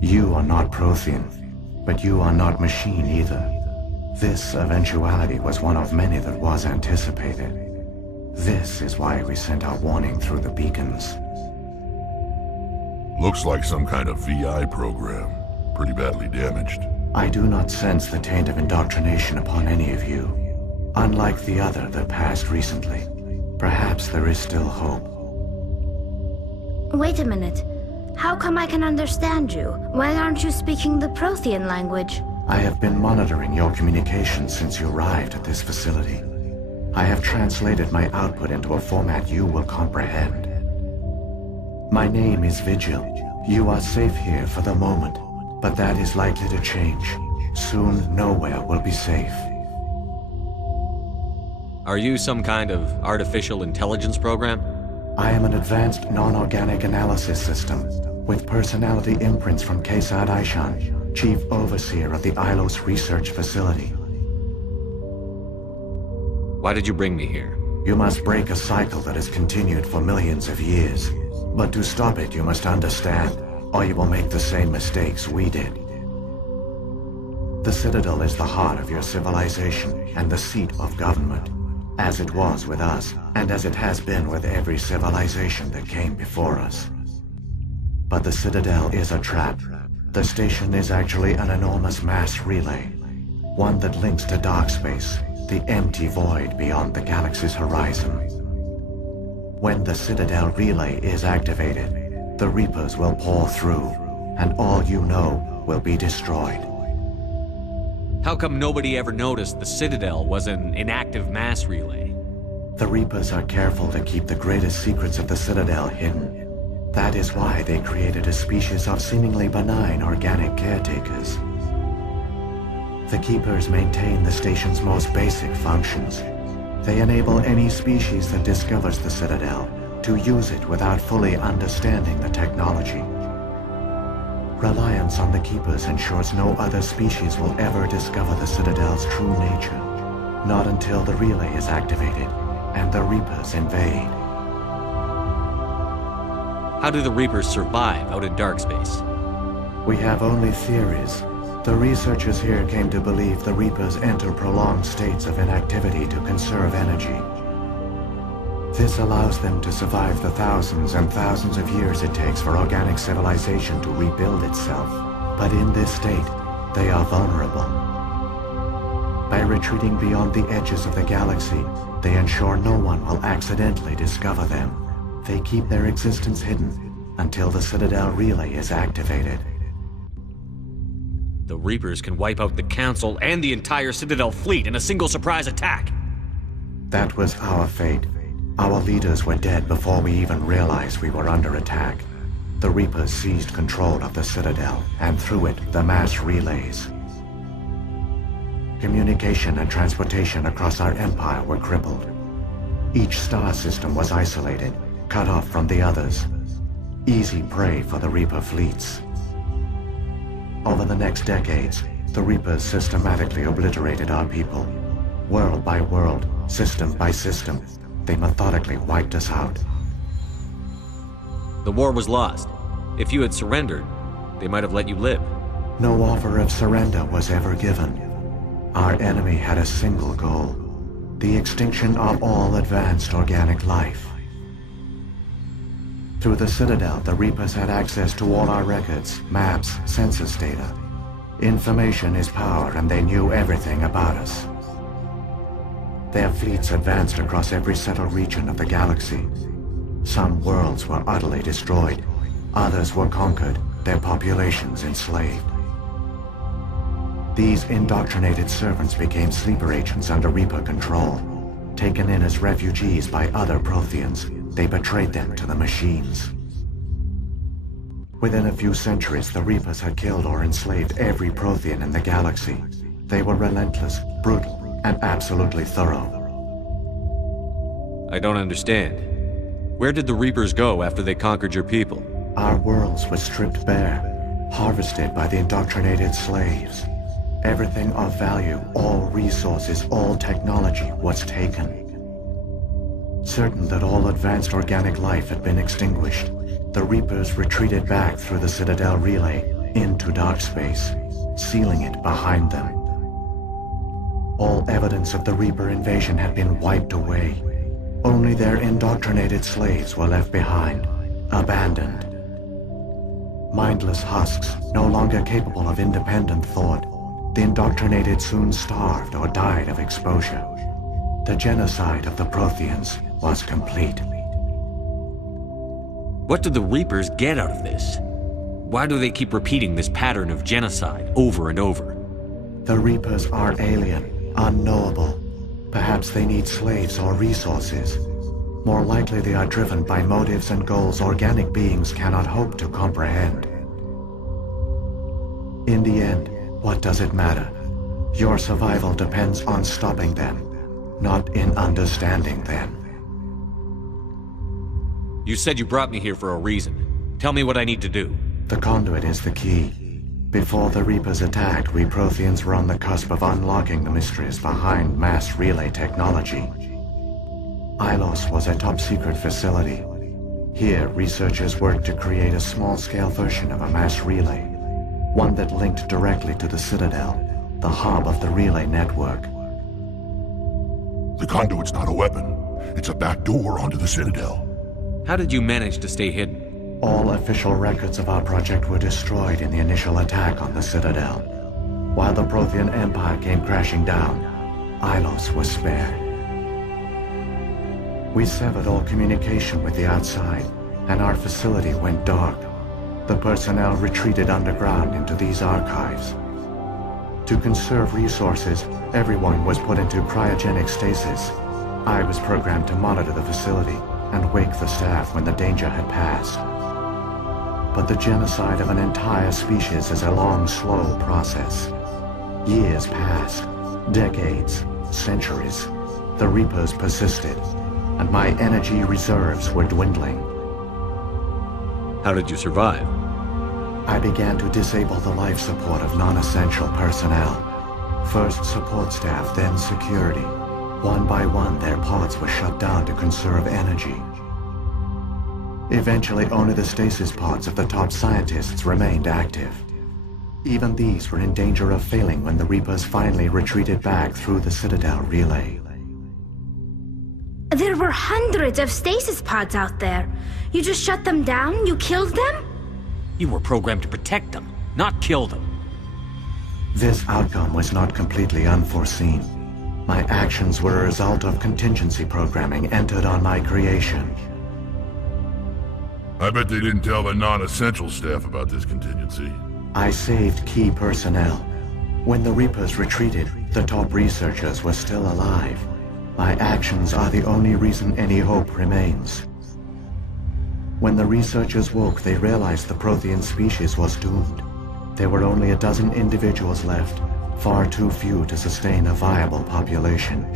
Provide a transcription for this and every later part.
You are not Prothean, but you are not machine either. This eventuality was one of many that was anticipated. This is why we sent our warning through the beacons. Looks like some kind of VI program. Pretty badly damaged. I do not sense the taint of indoctrination upon any of you. Unlike the other that passed recently, perhaps there is still hope. Wait a minute. How come I can understand you? Why aren't you speaking the Prothean language? I have been monitoring your communications since you arrived at this facility. I have translated my output into a format you will comprehend. My name is Vigil. You are safe here for the moment, but that is likely to change. Soon, nowhere will be safe. Are you some kind of artificial intelligence program? I am an advanced non-organic analysis system, with personality imprints from Kesad Aishan, Chief Overseer of the Illos Research Facility. Why did you bring me here? You must break a cycle that has continued for millions of years. But to stop it, you must understand, or you will make the same mistakes we did. The Citadel is the heart of your civilization and the seat of government, as it was with us, and as it has been with every civilization that came before us. But the Citadel is a trap. The station is actually an enormous mass relay, one that links to dark space, the empty void beyond the galaxy's horizon. When the Citadel relay is activated, the Reapers will pour through, and all you know will be destroyed. How come nobody ever noticed the Citadel was an inactive mass relay? The Reapers are careful to keep the greatest secrets of the Citadel hidden. That is why they created a species of seemingly benign organic caretakers. The Keepers maintain the station's most basic functions. They enable any species that discovers the Citadel to use it without fully understanding the technology. Reliance on the Keepers ensures no other species will ever discover the Citadel's true nature, not until the relay is activated and the Reapers invade. How do the Reapers survive out in dark space? We have only theories. The researchers here came to believe the Reapers enter prolonged states of inactivity to conserve energy. This allows them to survive the thousands and thousands of years it takes for organic civilization to rebuild itself. But in this state, they are vulnerable. By retreating beyond the edges of the galaxy, they ensure no one will accidentally discover them. They keep their existence hidden until the Citadel relay is activated. The Reapers can wipe out the Council and the entire Citadel fleet in a single surprise attack. That was our fate. Our leaders were dead before we even realized we were under attack. The Reapers seized control of the Citadel, and through it, the mass relays. Communication and transportation across our empire were crippled. Each star system was isolated, cut off from the others. Easy prey for the Reaper fleets. Over the next decades, the Reapers systematically obliterated our people. World by world, system by system, they methodically wiped us out. The war was lost. If you had surrendered, they might have let you live. No offer of surrender was ever given. Our enemy had a single goal: the extinction of all advanced organic life. Through the Citadel, the Reapers had access to all our records, maps, census data. Information is power, and they knew everything about us. Their fleets advanced across every settled region of the galaxy. Some worlds were utterly destroyed. Others were conquered, their populations enslaved. These indoctrinated servants became sleeper agents under Reaper control. Taken in as refugees by other Protheans, they betrayed them to the machines. Within a few centuries, the Reapers had killed or enslaved every Prothean in the galaxy. They were relentless, brutal, and absolutely thorough. I don't understand. Where did the Reapers go after they conquered your people? Our worlds were stripped bare, harvested by the indoctrinated slaves. Everything of value, all resources, all technology was taken. Certain that all advanced organic life had been extinguished, the Reapers retreated back through the Citadel relay into dark space, sealing it behind them. All evidence of the Reaper invasion had been wiped away. Only their indoctrinated slaves were left behind, abandoned. Mindless husks, no longer capable of independent thought, the indoctrinated soon starved or died of exposure. The genocide of the Protheans was complete. What do the Reapers get out of this? Why do they keep repeating this pattern of genocide over and over? The Reapers are alien, unknowable. Perhaps they need slaves or resources. More likely they are driven by motives and goals organic beings cannot hope to comprehend. In the end, what does it matter? Your survival depends on stopping them, not in understanding them. You said you brought me here for a reason. Tell me what I need to do. The conduit is the key. Before the Reapers attacked, we Protheans were on the cusp of unlocking the mysteries behind mass relay technology. Illos was a top-secret facility. Here, researchers worked to create a small-scale version of a mass relay, one that linked directly to the Citadel, the hub of the relay network. The conduit's not a weapon. It's a back door onto the Citadel. How did you manage to stay hidden? All official records of our project were destroyed in the initial attack on the Citadel. While the Prothean Empire came crashing down, Illos was spared. We severed all communication with the outside, and our facility went dark. The personnel retreated underground into these archives. To conserve resources, everyone was put into cryogenic stasis. I was programmed to monitor the facility and wake the staff when the danger had passed. But the genocide of an entire species is a long, slow process. Years passed, decades, centuries. The Reapers persisted, and my energy reserves were dwindling. How did you survive? I began to disable the life support of non-essential personnel. First support staff, then security. One by one, their pods were shut down to conserve energy. Eventually, only the stasis pods of the top scientists remained active. Even these were in danger of failing when the Reapers finally retreated back through the Citadel relay. There were hundreds of stasis pods out there. You just shut them down? You killed them? You were programmed to protect them, not kill them. This outcome was not completely unforeseen. My actions were a result of contingency programming entered on my creation. I bet they didn't tell the non-essential staff about this contingency. I saved key personnel. When the Reapers retreated, the top researchers were still alive. My actions are the only reason any hope remains. When the researchers woke, they realized the Prothean species was doomed. There were only a dozen individuals left, far too few to sustain a viable population.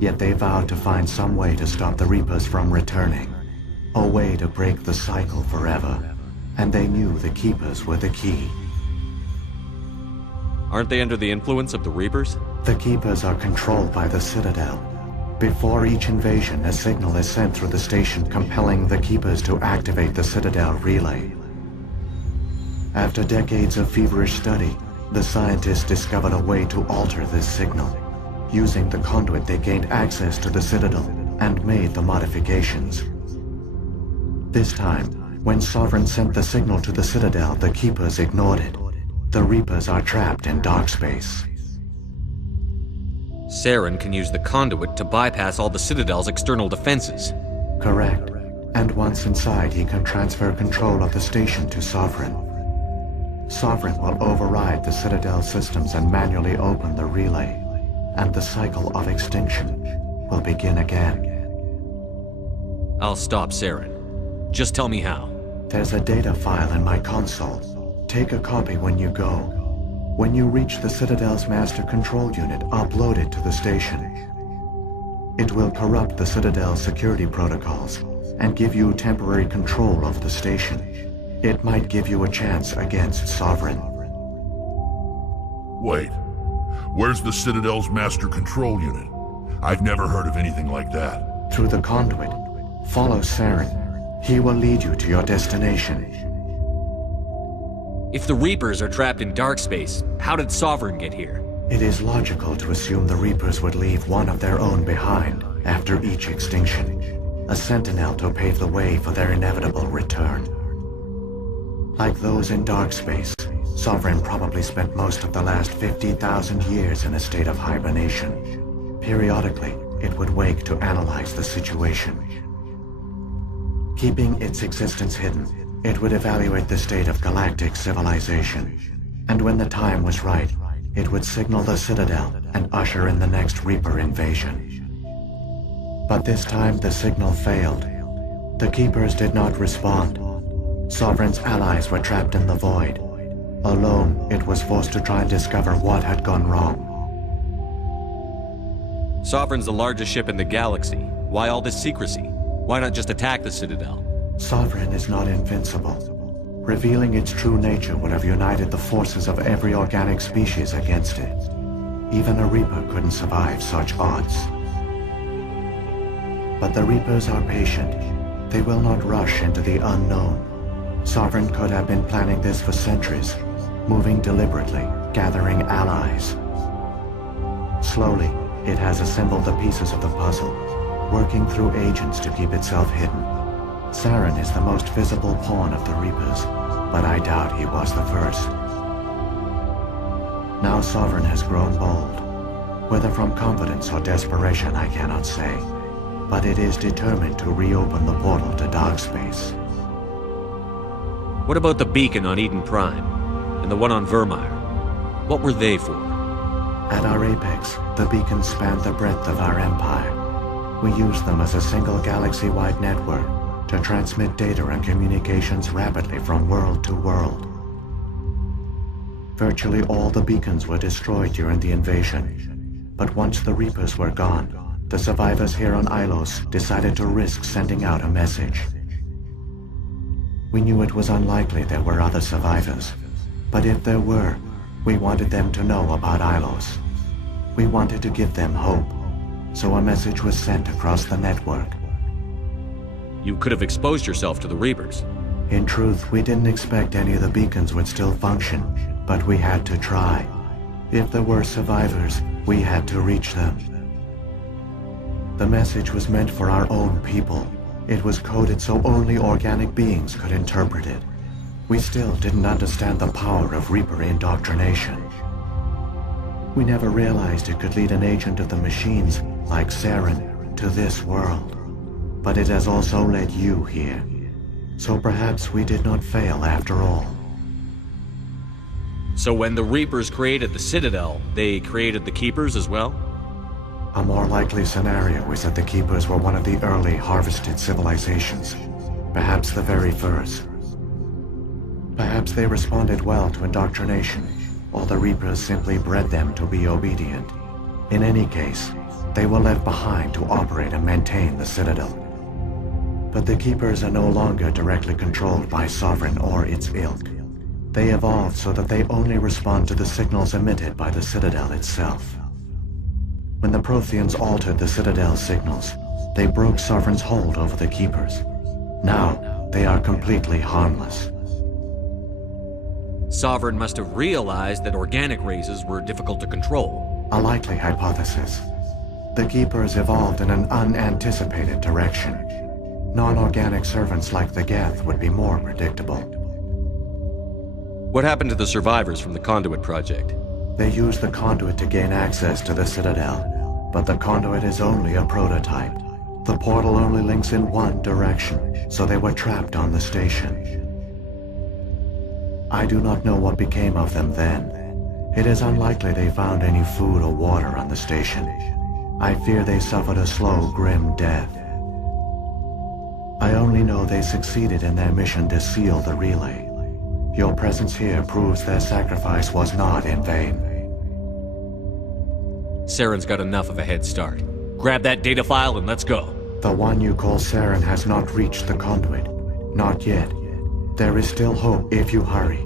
Yet they vowed to find some way to stop the Reapers from returning, a way to break the cycle forever. And they knew the Keepers were the key. Aren't they under the influence of the Reapers? The Keepers are controlled by the Citadel. Before each invasion, a signal is sent through the station compelling the Keepers to activate the Citadel relay. After decades of feverish study, the scientists discovered a way to alter this signal. Using the conduit, they gained access to the Citadel and made the modifications. This time, when Sovereign sent the signal to the Citadel, the Keepers ignored it. The Reapers are trapped in dark space. Saren can use the conduit to bypass all the Citadel's external defenses. Correct. And once inside, he can transfer control of the station to Sovereign. Sovereign will override the Citadel systems and manually open the relay, and the cycle of extinction will begin again. I'll stop Saren. Just tell me how. There's a data file in my console. Take a copy when you go. When you reach the Citadel's master control unit, upload it to the station. It will corrupt the Citadel's security protocols and give you temporary control of the station. It might give you a chance against Sovereign. Wait, where's the Citadel's master control unit? I've never heard of anything like that. Through the conduit. Follow Saren. He will lead you to your destination. If the Reapers are trapped in dark space, how did Sovereign get here? It is logical to assume the Reapers would leave one of their own behind after each extinction, a sentinel to pave the way for their inevitable return. Like those in dark space, Sovereign probably spent most of the last 50,000 years in a state of hibernation. Periodically, it would wake to analyze the situation. Keeping its existence hidden, it would evaluate the state of galactic civilization. And when the time was right, it would signal the Citadel and usher in the next Reaper invasion. But this time the signal failed. The Keepers did not respond. Sovereign's allies were trapped in the void. Alone, it was forced to try and discover what had gone wrong. Sovereign's the largest ship in the galaxy. Why all this secrecy? Why not just attack the Citadel? Sovereign is not invincible. Revealing its true nature would have united the forces of every organic species against it. Even a Reaper couldn't survive such odds. But the Reapers are patient. They will not rush into the unknown. Sovereign could have been planning this for centuries, moving deliberately, gathering allies. Slowly, it has assembled the pieces of the puzzle, working through agents to keep itself hidden. Saren is the most visible pawn of the Reapers, but I doubt he was the first. Now Sovereign has grown bold. Whether from confidence or desperation, I cannot say, but it is determined to reopen the portal to dark space. What about the beacon on Eden Prime? And the one on Vermeer? What were they for? At our apex, the beacons spanned the breadth of our empire. We used them as a single galaxy-wide network to transmit data and communications rapidly from world to world. Virtually all the beacons were destroyed during the invasion, but once the Reapers were gone, the survivors here on Illos decided to risk sending out a message. We knew it was unlikely there were other survivors, but if there were, we wanted them to know about Illos. We wanted to give them hope, so a message was sent across the network. You could have exposed yourself to the Reapers. In truth, we didn't expect any of the beacons would still function, but we had to try. If there were survivors, we had to reach them. The message was meant for our own people. It was coded so only organic beings could interpret it. We still didn't understand the power of Reaper indoctrination. We never realized it could lead an agent of the machines, like Saren, to this world. But it has also led you here. So perhaps we did not fail after all. So when the Reapers created the Citadel, they created the Keepers as well? A more likely scenario is that the Keepers were one of the early harvested civilizations. Perhaps the very first. Perhaps they responded well to indoctrination, or the Reapers simply bred them to be obedient. In any case, they were left behind to operate and maintain the Citadel. But the Keepers are no longer directly controlled by Sovereign or its ilk. They evolved so that they only respond to the signals emitted by the Citadel itself. When the Protheans altered the Citadel's signals, they broke Sovereign's hold over the Keepers. Now, they are completely harmless. Sovereign must have realized that organic races were difficult to control. A likely hypothesis. The Keepers evolved in an unanticipated direction. Non-organic servants like the Geth would be more predictable. What happened to the survivors from the Conduit project? They used the conduit to gain access to the Citadel, but the conduit is only a prototype. The portal only links in one direction, so they were trapped on the station. I do not know what became of them then. It is unlikely they found any food or water on the station. I fear they suffered a slow, grim death. I only know they succeeded in their mission to seal the relay. Your presence here proves their sacrifice was not in vain. Saren's got enough of a head start. Grab that data file and let's go. The one you call Saren has not reached the conduit. Not yet. There is still hope if you hurry.